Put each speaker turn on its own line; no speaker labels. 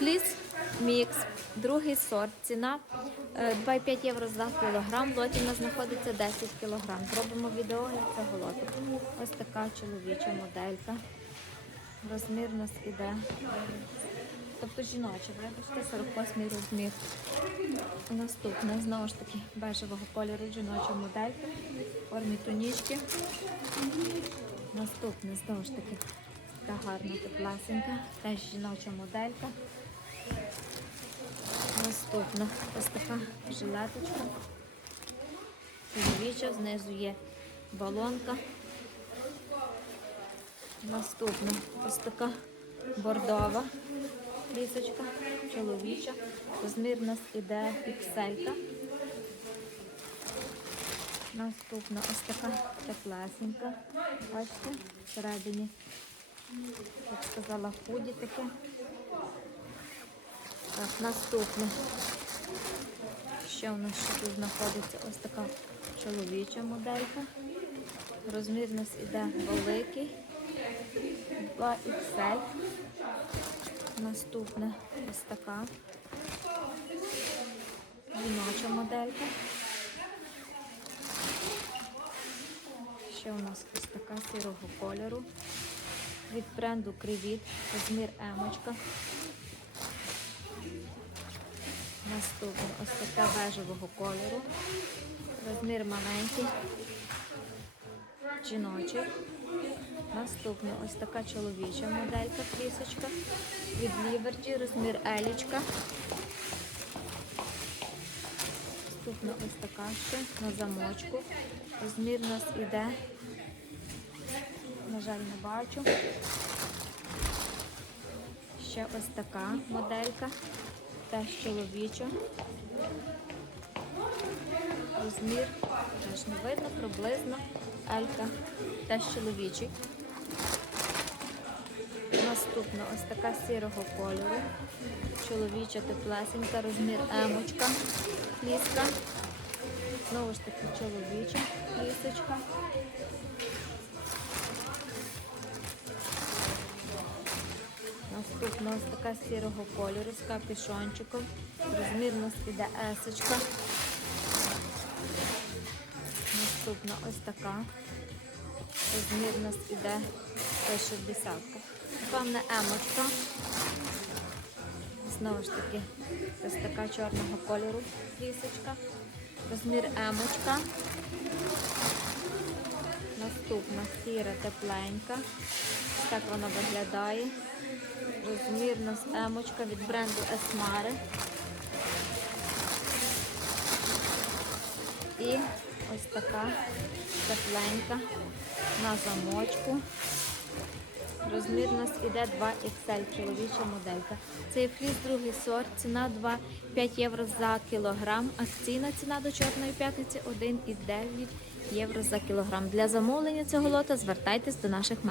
Фліс мікс, другий сорт. Ціна е, 2,5 євро за кілограм. Лоті у нас знаходиться 10 кілограм. Зробимо відеогляд цього лоту. Ось така чоловіча моделька. Розмір у нас іде. Тобто жіноча, вибачте, 48 розмір. Наступне, знову ж таки, бежевого кольору жіноча моделька. В формі тунічки. Наступне, знову ж таки, така гарна теплесенька. Теж жіноча моделька. Наступна ось така жилеточка. Чоловіча, знизу є балонка. Наступна ось така бордова лісочка, чоловіча. Розмір у нас іде пікселька. Наступна ось така теплесенька. Бачите, всередині, як сказала, худі таке. Так, наступне. Ще у нас ще тут знаходиться ось така чоловіча моделька. Розмір у нас іде великий. 2 XL. Наступне ось така жіноча моделька. Ще у нас ось така сірого кольору. Від бренду Кривіт, розмір емочка. Наступне ось така бежевого кольору. Розмір маленький. Жіночий. Наступне ось така чоловіча моделька флісочка. Від Liberty, розмір елічка. Наступна ось така ще на замочку. Розмір у нас іде. На жаль, не бачу. Ще ось така моделька. Теж чоловіча. Розмір теж не видно, приблизно. Елька теж чоловічий. Наступна ось така сірого кольору. Чоловіча теплесенька, розмір емочка, ліска. Знову ж таки чоловіча лісочка. Наступна ось така сірого кольору з капюшончиком. Розмір у нас іде есочка. Наступна ось така. Розмір у нас іде 160. Певна емочка. Знову ж таки, ось така чорного кольору лісочка. Розмір емочка. Наступна сіра тепленька. Так вона виглядає. Розмір у нас емочка від бренду Esmare. І ось така тепленька на замочку. Розмір нас іде 2XL, чоловіча моделька. Цей фліс другий сорт, ціна 2,5 євро за кілограм. Акційна ціна до Чорної п'ятниці 1,9 євро за кілограм. Для замовлення цього лота звертайтесь до наших менеджерів.